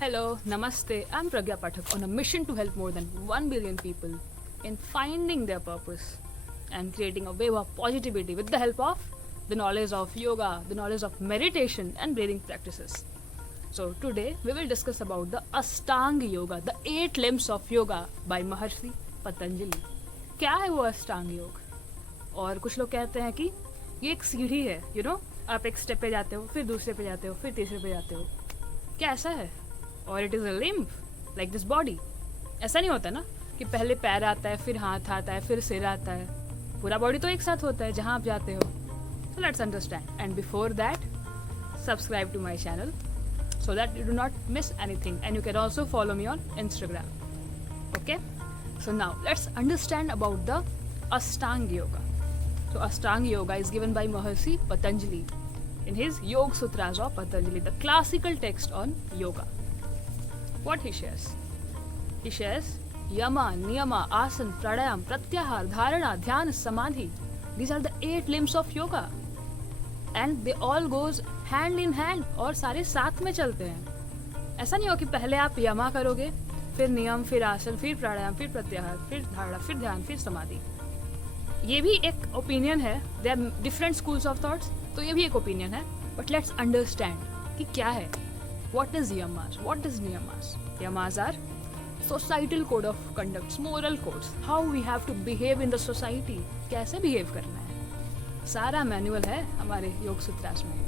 Hello, Namaste. I'm Pragya Pathak on a mission to help more than 1 billion people in finding their purpose and creating a wave of positivity with the help of the knowledge of yoga, the knowledge of meditation and breathing practices. So today we will discuss about the Ashtanga Yoga, the 8 limbs of yoga by Maharshi Patanjali. क्या है वो अष्टांग योग? और कुछ लोग कहते हैं कि ये एक सीढ़ी है, आप एक स्टेप पे जाते हो, फिर दूसरे पे जाते हो, फिर तीसरे पे जाते हो. क्या ऐसा है? और it is a limb like this body. ऐसा नहीं होता ना कि पहले पैर आता है, फिर हाथ आता है, फिर सिर आता है. पूरा बॉडी तो एक साथ होता है जहाँ आप जाते हो. So let's understand and before that subscribe to my channel so that you do not miss anything, and you can also follow me on Instagram. Okay, so now let's understand about the Ashtanga Yoga. So Ashtanga Yoga is given by Maharshi Patanjali in his Yoga Sutras of Patanjali, the classical text on yoga. What he shares? He shares Yama, Niyama, Asana, Pranayam, Pratyahar, Dharana, Dhyana, Samadhi. These are the 8 limbs of yoga. And they all goes hand in hand, और सारे साथ में चलते हैं. ऐसा नहीं हो कि पहले आप यमा करोगे, फिर नियम, फिर आसन, फिर प्राणायाम, फिर प्रत्याहार, फिर धारणा, फिर ध्यान, फिर समाधि. ये भी एक ओपिनियन है. They are different schools of thoughts, तो ये भी एक ओपिनियन है. बट लेट्स अंडरस्टैंड कि क्या है. What is yamas, what is niyamas. Yamas are societal code of conducts, moral codes, how we have to behave in the society. कैसे बिहेव करना है, सारा मैनुअल है हमारे योग सूत्रास में.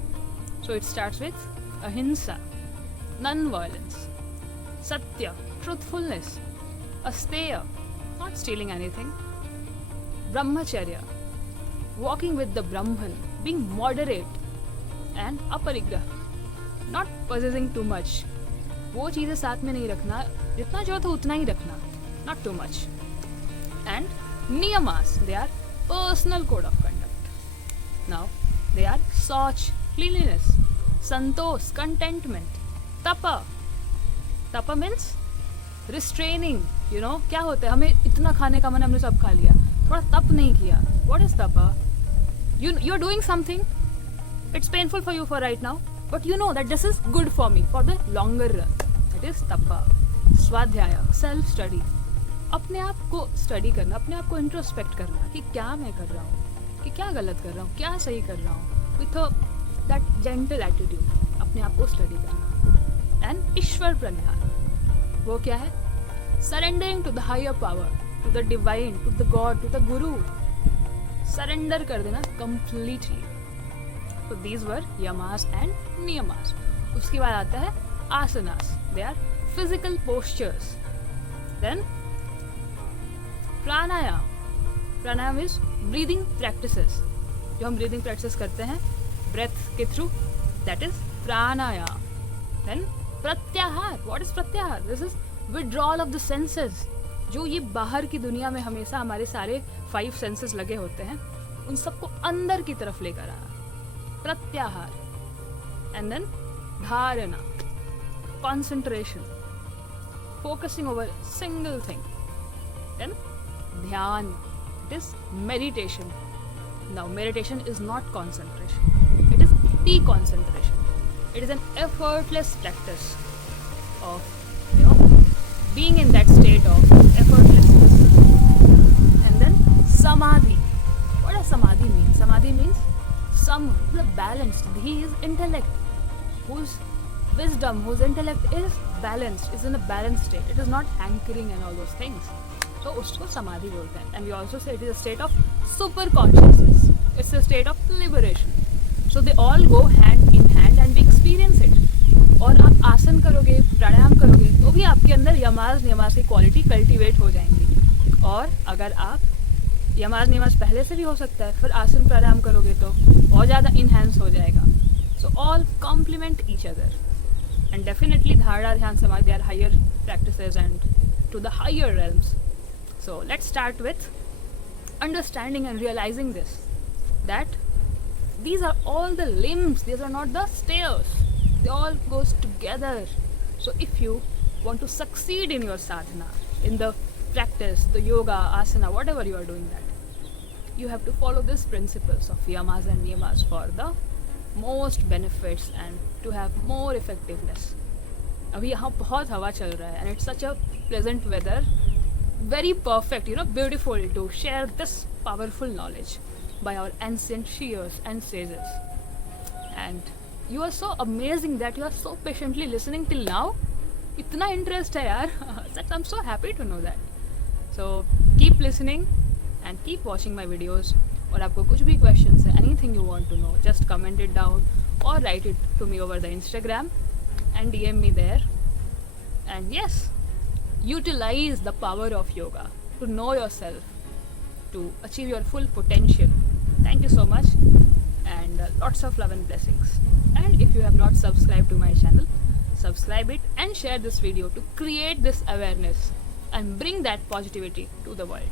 So it starts with ahimsa, non violence, satya, truthfulness, asteya, not stealing anything, brahmacharya, walking with the Brahman, being moderate, and aparigraha, not possessing too much. वो चीज़ें साथ में नहीं रखना, जितना जो था उतना ही रखना, not too much. And niyamas, they are personal code of conduct. Now they are Soch, cleanliness, Santosh, contentment, Tapa. Tapa means restraining. क्या होता है, हमें इतना खाने का मन, हमने सब खा लिया, थोड़ा तप नहीं किया. What is Tapa? You are doing something. It's painful for you for right now, but you know that this is good for me for the longer run. That is Tapa. स्वाध्याय, सेल्फ स्टडी, अपने आप को study करना, अपने आप को introspect करना कि क्या मैं कर रहा हूँ, कि क्या गलत कर रहा हूँ, क्या सही कर रहा हूँ, विथ दैट जेंटल एटीट्यूड अपने आप को स्टडी करना. एंड ईश्वर प्रणिहार, वो क्या है? Surrendering to the higher power, to the divine, to the god, to the guru. Surrender कर देना कंप्लीटली. तो दीज वर यमास एंड नियमास. उसके बाद आता है asanas. They are physical postures. Then pranayama. Pranayama is breathing practices. जो हम ब्रीदिंग प्रैक्टिस करते हैं ब्रेथ के through, that is pranayama. Then pratyahara. What is pratyahara? This is withdrawal of the senses. जो ये बाहर की दुनिया में हमेशा हमारे सारे 5 सेंसेस लगे होते हैं, उन सबको अंदर की तरफ लेकर आना, pratyahara. And then dharana, concentration, focusing over single thing. Then dhyana, it is meditation. Now meditation is not concentration, it is deconcentration. It is an effortless practice of being in that state of effortlessness. And then samadhi. What does samadhi mean? Samadhi means the balanced. He is intellect, whose wisdom, whose intellect is balanced, is in a balanced state. It is not hankering and all those things. तो उसको समाधि बोलते हैं. And we also say it is a state of super consciousness. It's a state of liberation. So they all go hand in hand and we experience it. और आप आसन करोगे, प्राणायाम करोगे, तो भी आपके अंदर यमास नियमास की क्वालिटी कल्टीवेट हो जाएंगी. और अगर आप यमास नियमास पहले से भी हो सकता है, फिर आसन प्राणायाम करोगे तो और ज़्यादा इन्हेंस हो जाएगा. So all complement each other. And definitely dharana, dhyana, samadhi are higher practices and to the higher realms. So let's start with understanding and realizing this, that these are all the limbs, these are not the stairs, they all goes together. So if you want to succeed in your sadhana, in the practice, the yoga, asana, whatever you are doing that, you have to follow these principles of yamas and niyamas for the most benefits and to have more effectiveness. अभी यहाँ बहुत हवा चल रहा है, and it's such a pleasant weather, very perfect, beautiful to share this powerful knowledge by our ancient seers and sages. And you are so amazing that you are so patiently listening till now. इतना interest है यार. That I'm so happy to know that. So keep listening and keep watching my videos. और आपको कुछ भी questions है, anything you want to know, just comment it down or write it to me over the Instagram and DM me there. And yes, utilize the power of yoga to know yourself, to achieve your full potential. Thank you so much, and lots of love and blessings. And if you have not subscribed to my channel, subscribe it and share this video to create this awareness and bring that positivity to the world.